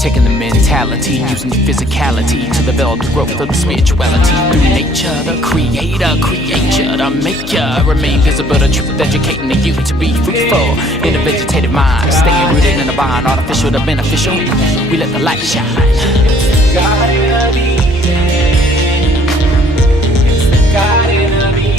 Taking the mentality, using the physicality to develop the growth of the spirituality. Through nature, the creator, creature to make ya remain visible. The truth educating the youth to be fruitful in a vegetative mind, staying rooted in the vine, artificial to beneficial. We let the light shine. It's the Garden of Eden. It's the Garden of Eden.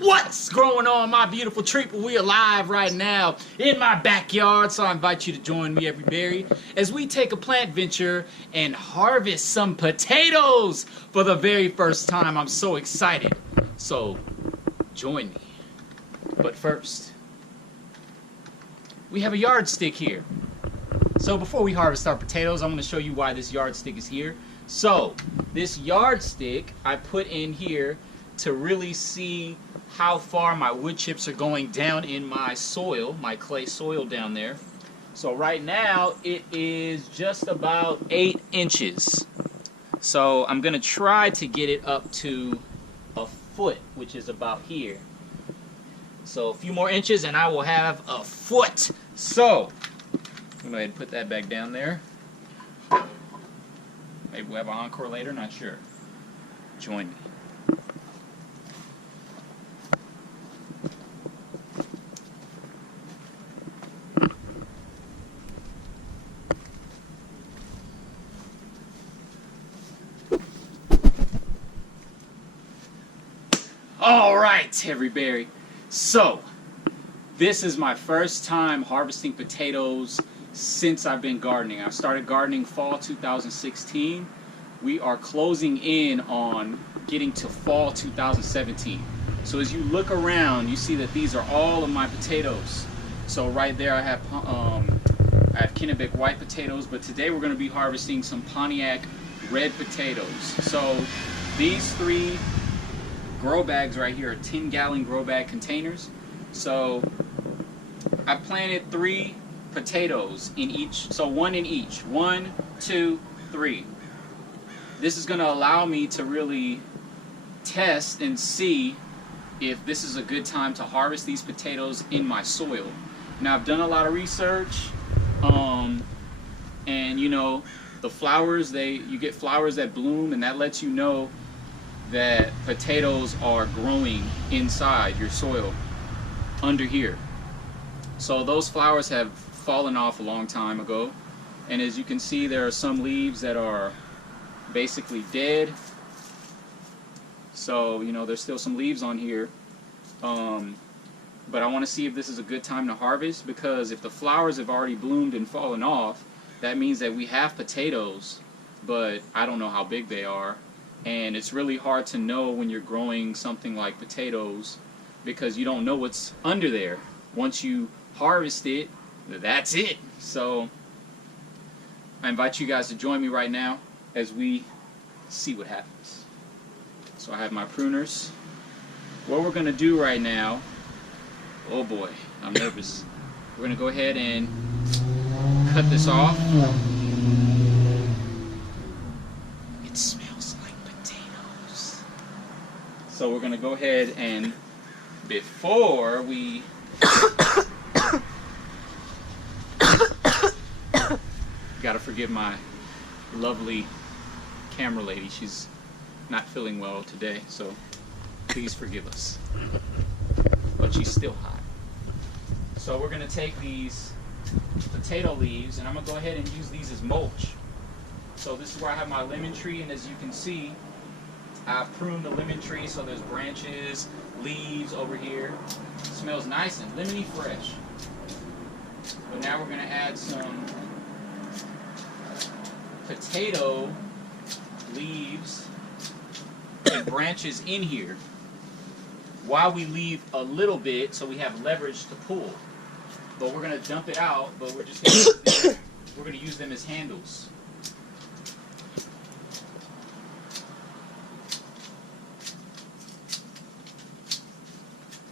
What's going on, my beautiful treeple? We are live right now in my backyard, so I invite you to join me, everybody, as we take a plant venture and harvest some potatoes for the very first time. I'm so excited. So, join me. But first, we have a yardstick here. So before we harvest our potatoes, I'm going to show you why this yardstick is here. So, this yardstick I put in here to really see how far my wood chips are going down in my soil, my clay soil down there. So right now it is just about 8 inches. So I'm gonna try to get it up to a foot, which is about here. So a few more inches and I will have a foot. So I'm gonna go ahead and put that back down there. Maybe we'll have an encore later, not sure. Join me. Alright, everybody. So, this is my first time harvesting potatoes since I've been gardening. I started gardening fall 2016. We are closing in on getting to fall 2017. So as you look around, you see that these are all of my potatoes. So right there I have Kennebec white potatoes, but today we're going to be harvesting some Pontiac red potatoes. So these 3 grow bags right here are 10-gallon grow bag containers. So I planted 3 potatoes in each, so 1 in each. 1, 2, 3. This is going to allow me to really test and see if this is a good time to harvest these potatoes in my soil. Now I've done a lot of research, and you know, the flowers, you get flowers that bloom, and that lets you know that potatoes are growing inside your soil under here. So those flowers have fallen off a long time ago, and as you can see, there are some leaves that are basically dead. So you know, there's still some leaves on here, but I want to see if this is a good time to harvest, because if the flowers have already bloomed and fallen off, that means that we have potatoes, but I don't know how big they are. And it's really hard to know when you're growing something like potatoes, because you don't know what's under there. Once you harvest it, that's it. So I invite you guys to join me right now as we see what happens. So I have my pruners. What we're going to do right now, oh boy, I'm nervous. We're going to go ahead and cut this off. It smells like potatoes. So we're going to go ahead and, before we gotta forgive my lovely camera lady. She's not feeling well today, so please forgive us. But she's still hot. So we're gonna take these potato leaves, and I'm gonna go ahead and use these as mulch. So this is where I have my lemon tree, and as you can see, I've pruned the lemon tree so there's branches, leaves over here. It smells nice and lemony fresh. But now we're going to add some potato leaves and branches in here while we leave a little bit so we have leverage to pull. But we're going to dump it out, but we're just going to use them as handles.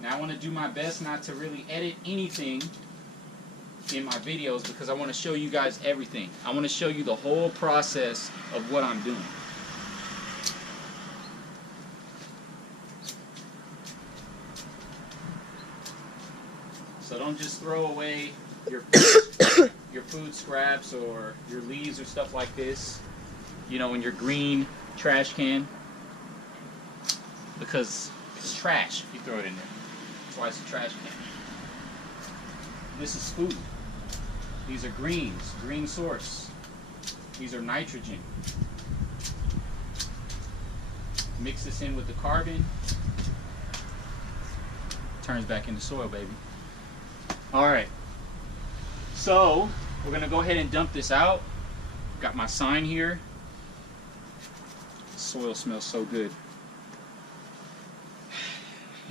Now I want to do my best not to really edit anything in my videos because I want to show you guys everything. I want to show you the whole process of what I'm doing. So don't just throw away your food scraps or your leaves or stuff like this, you know, in your green trash can, because it's trash if you throw it in there. That's why it's a trash can. This is food. These are greens, green source. These are nitrogen. Mix this in with the carbon. Turns back into soil, baby. Alright. So, we're going to go ahead and dump this out. Got my sign here. Soil smells so good.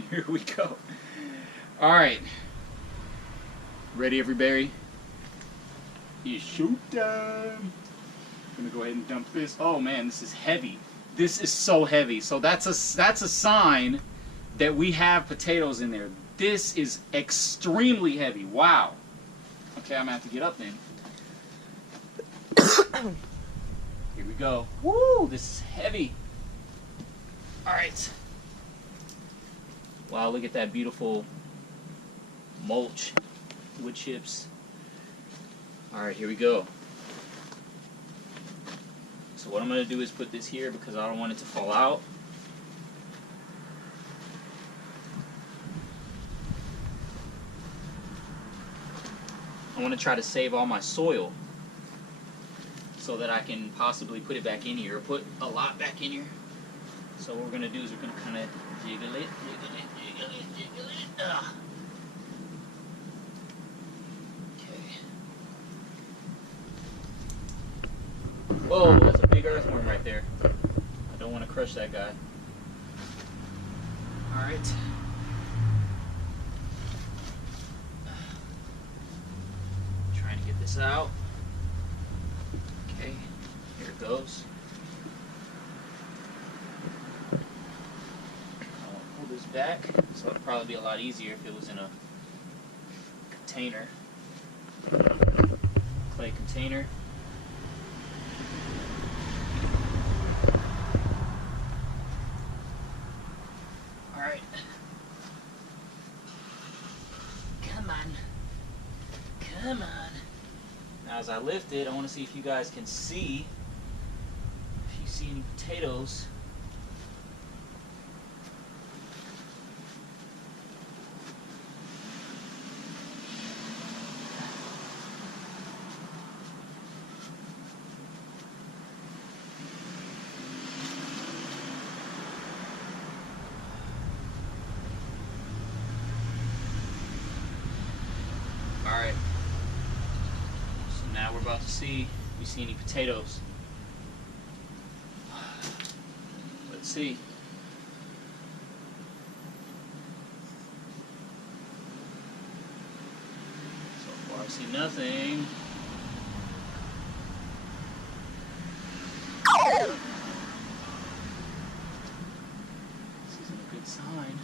Here we go. Alright. Ready, everybody? It's shoot time. I'm gonna go ahead and dump this. Oh man, this is heavy. This is so heavy. So that's a sign that we have potatoes in there. This is extremely heavy. Wow. Okay, I'm gonna have to get up then. Here we go. Woo! This is heavy. All right. Wow, look at that beautiful mulch, wood chips. All right, here we go. So what I'm going to do is put this here because I don't want it to fall out. I want to try to save all my soil so that I can possibly put it back in here or put a lot back in here. So what we're going to do is we're going to kind of jiggle it, jiggle it, jiggle it, jiggle it. Ugh. Whoa, that's a big earthworm right there. I don't want to crush that guy. Alright. Trying to get this out. Okay, here it goes. I'll pull this back, so it'll probably be a lot easier if it was in a container. Clay container. Come on. Now as I lift it, I want to see if you guys can see, if you see any potatoes. Alright. So now we're about to see if we see any potatoes. Let's see. So far I see nothing. This isn't a good sign.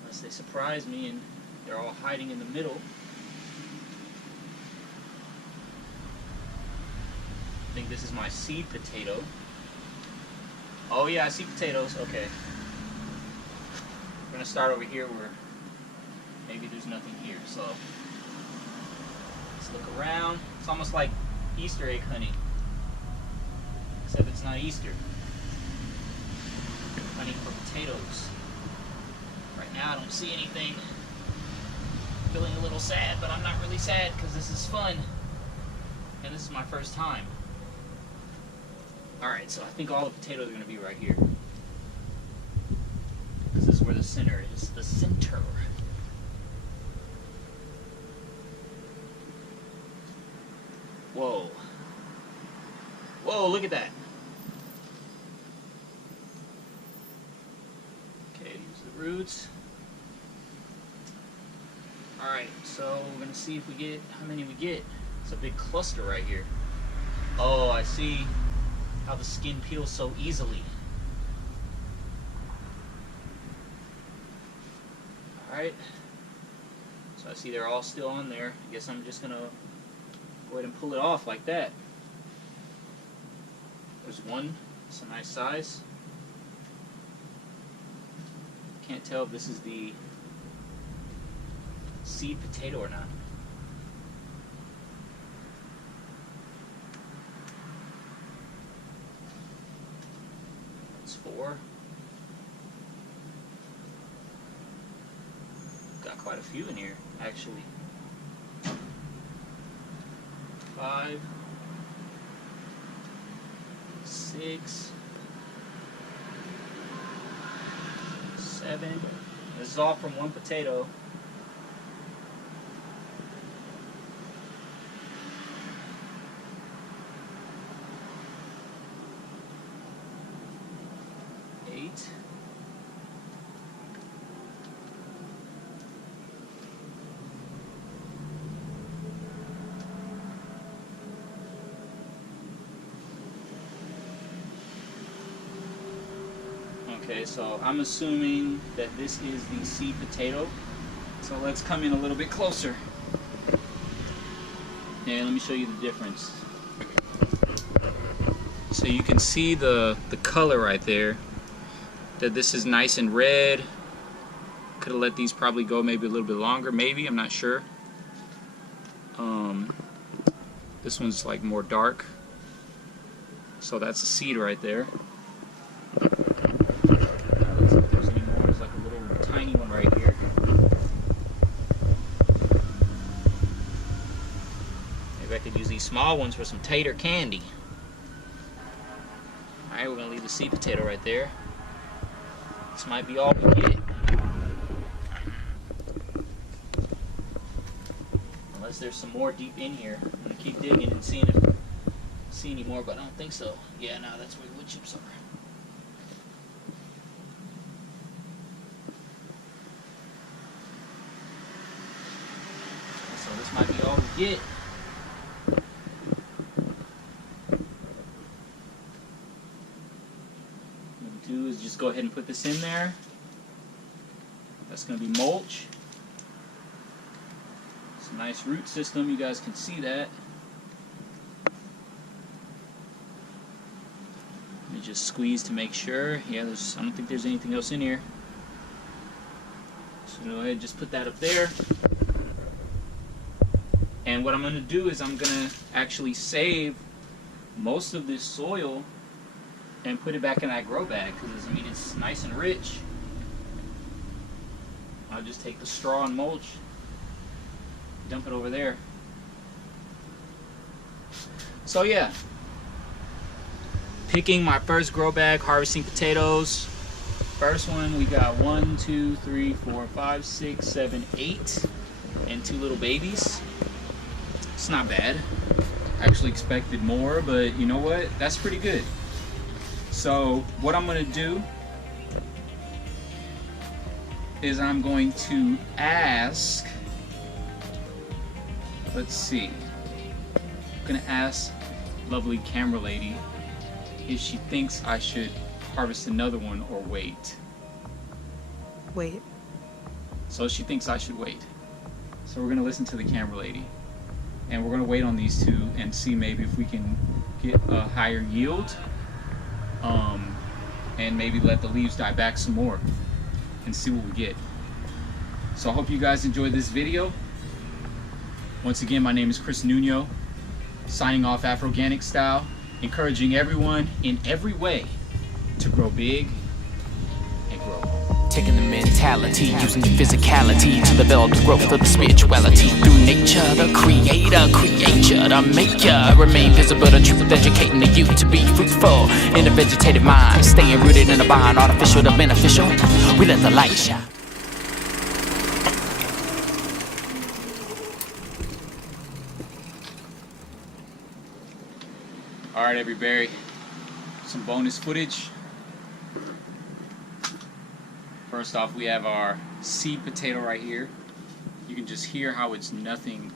Unless they surprise me and they're all hiding in the middle. I think this is my seed potato. Oh yeah, I see potatoes. Okay. We're gonna start over here where maybe there's nothing here. So let's look around. It's almost like Easter egg hunting, except it's not Easter. Hunting for potatoes. Right now I don't see anything. Feeling a little sad, but I'm not really sad because this is fun. And this is my first time. Alright, so I think all the potatoes are going to be right here. This is where the center is. The center. Whoa. Whoa, look at that. Okay, use the roots. Alright, so we're going to see if we get, how many we get. It's a big cluster right here. Oh, I see how the skin peels so easily. Alright, so I see they're all still on there. I guess I'm just going to go ahead and pull it off like that. There's one, it's a nice size. Can't tell if this is the seed potato or not. That's 4. Got quite a few in here, actually. 5, 6, 7. This is all from one potato. 8. Okay, so I'm assuming that this is the seed potato. So let's come in a little bit closer. And let me show you the difference. So you can see the color right there. That this is nice and red. Could have let these probably go maybe a little bit longer, maybe, I'm not sure. This one's like more dark. So that's a seed right there. Let's see if there's any more. There's like a little tiny one right here. Maybe I could use these small ones for some tater candy. Alright, we're gonna leave the seed potato right there. This might be all we get. Unless there's some more deep in here. I'm gonna keep digging and seeing if I see any more, but I don't think so. Yeah, no, that's where the wood chips are. So this might be all we get. Do is just go ahead and put this in there. That's going to be mulch. It's a nice root system, you guys can see that. Let me just squeeze to make sure. Yeah, I don't think there's anything else in here. So go ahead and just put that up there. And what I'm going to do is I'm going to actually save most of this soil and put it back in that grow bag, because I mean it's nice and rich. I'll just take the straw and mulch, dump it over there. So yeah, picking my first grow bag, harvesting potatoes. First one we got 1, 2, 3, 4, 5, 6, 7, 8, and 2 little babies. It's not bad. I actually expected more, but you know what? That's pretty good. So what I'm going to do is I'm going to ask, let's see, I'm going to ask lovely camera lady if she thinks I should harvest another one or wait. Wait. So she thinks I should wait. So we're going to listen to the camera lady. And we're going to wait on these 2 and see maybe if we can get a higher yield. And maybe let the leaves die back some more and see what we get. So I hope you guys enjoyed this video. Once again, my name is Chris Nuno, signing off Afroganic style, encouraging everyone in every way to grow big and grow. Taking the mentality, using the physicality to develop the growth of the spirituality. Through nature, the creator, creature, the maker. Remain visible, the truth, educating the youth to be fruitful in a vegetative mind. Staying rooted in the vine, artificial to beneficial. We let the light shine. Alright, everybody, some bonus footage. First off, we have our seed potato right here. You can just hear how it's nothing.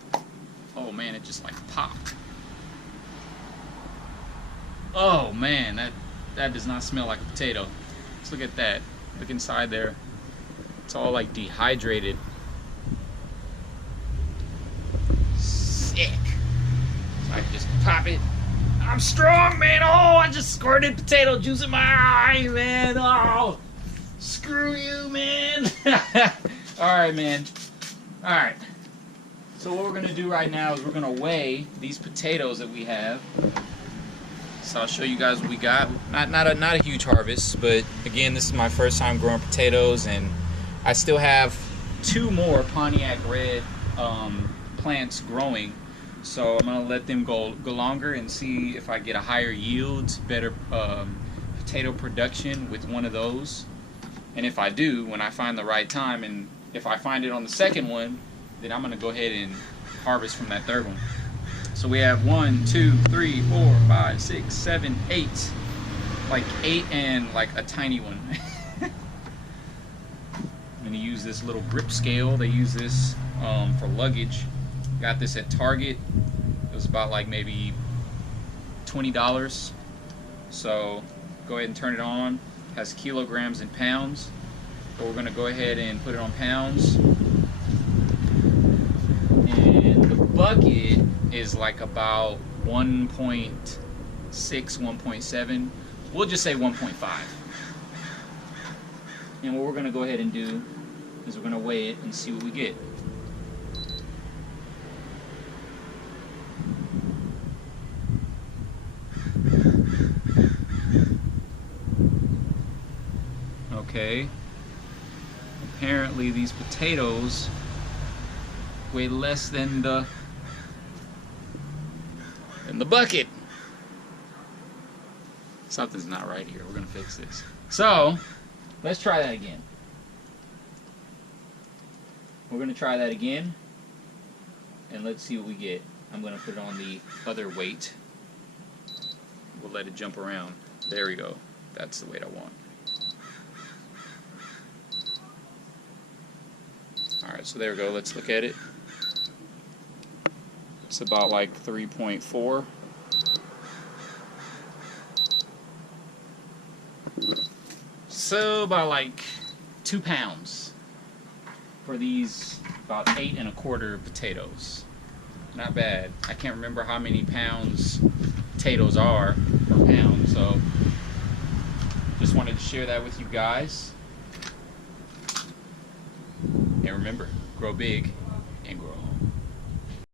Oh man, it just like popped. Oh man, that does not smell like a potato. Let's look at that. Look inside there. It's all like dehydrated. Sick. So I can just pop it. I'm strong, man. Oh, I just squirted potato juice in my eye, man. Oh, screw you, man. Alright, man. Alright. So what we're going to do right now is we're going to weigh these potatoes that we have. So I'll show you guys what we got. Not a huge harvest, but again, this is my first time growing potatoes, and I still have 2 more Pontiac Red plants growing. So I'm gonna let them go longer and see if I get a higher yield, better potato production with one of those. And if I do, when I find the right time, and if I find it on the second one, then I'm gonna go ahead and harvest from that third one. So we have 1, 2, 3, 4, 5, 6, 7, 8. Like 8 and like a tiny one. I'm gonna use this little grip scale. They use this for luggage. Got this at Target. It was about like maybe $20. So go ahead and turn it on. It has kilograms and pounds. But we're going to go ahead and put it on pounds. And the bucket is like about 1.6, 1.7. We'll just say 1.5. And what we're going to go ahead and do is we're going to weigh it and see what we get. Okay, apparently these potatoes weigh less than the bucket. Something's not right here. We're gonna fix this. So let's try that again. We're gonna try that again, and let's see what we get. I'm gonna put it on the other weight. We'll let it jump around. There we go. That's the weight I want. Alright, so there we go. Let's look at it. It's about like 3.4. So about like 2 pounds for these about 8 1/4 potatoes. Not bad. I can't remember how many pounds potatoes are per pound, so just wanted to share that with you guys. And remember, grow big and grow home.